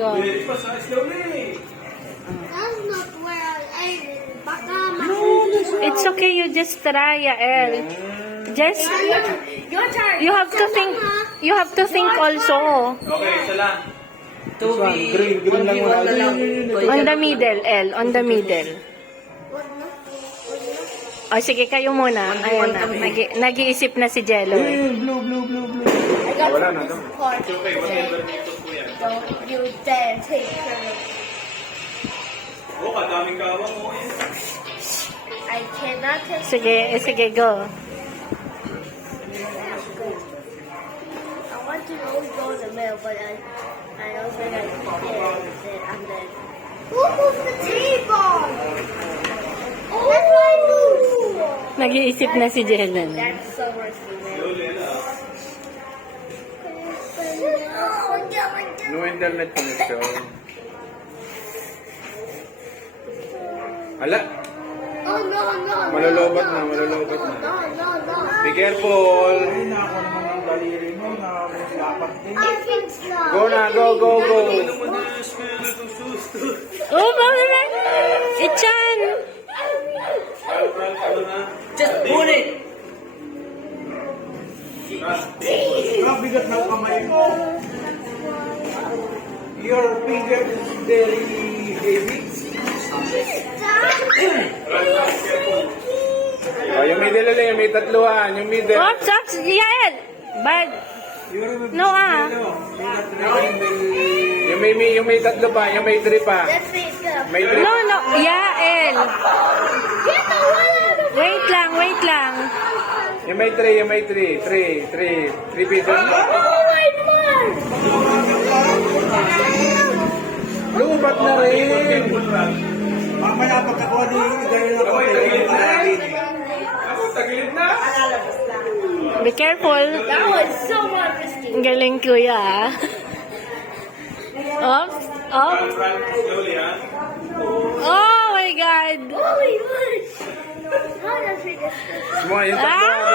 go. Slowly. That's not where I baka It's okay, you just try, Yael. Just, Your turn. you have to think also. Okay, isa lang. This one, green lang On the middle, El, on the middle. O, sige, kayo muna. Ayan na. Nag-iisip na si Jello eh. Blue. I got Wala na, this no? part. Okay, whatever dito po yan. Don't you dare take her. Oh, kadaming kawang mo eh. I cannot take Sige, go. I want to always go in the middle, but I don't think I can with it. And then who moved the table? Oh, that's what I moved. Nag-iisip na si Jello. That's so risky, man. Slowly lang. No internet connection. Ala, Oh no. Malolobat na. No. Be careful. I think so. Go na, go. Ano mo na, Espiritu Susto. Oh, bakit na? Ichan! Ralph, ano na? Just pull it. Bigat ng kamay mo. Your finger is very heavy. Ralph, careful. Oh, yung middle ulit, yung may tatluhan, yung middle. Oops, Yael! Bad. No, Yung may tatlo pa, yung may three pa. Let's make up. May three. No, Yael! Get the one out of Wait lang. Yung may three. Three pieces. Lubat na rin. Mamaya pagkakuha ni Igayon ako, tagilid na. Be careful. That was so much risky. Ang galing, kuya. Oops. Ralph, slowly ha. Oh my God. Holy gosh. How does we just Yung tatlo,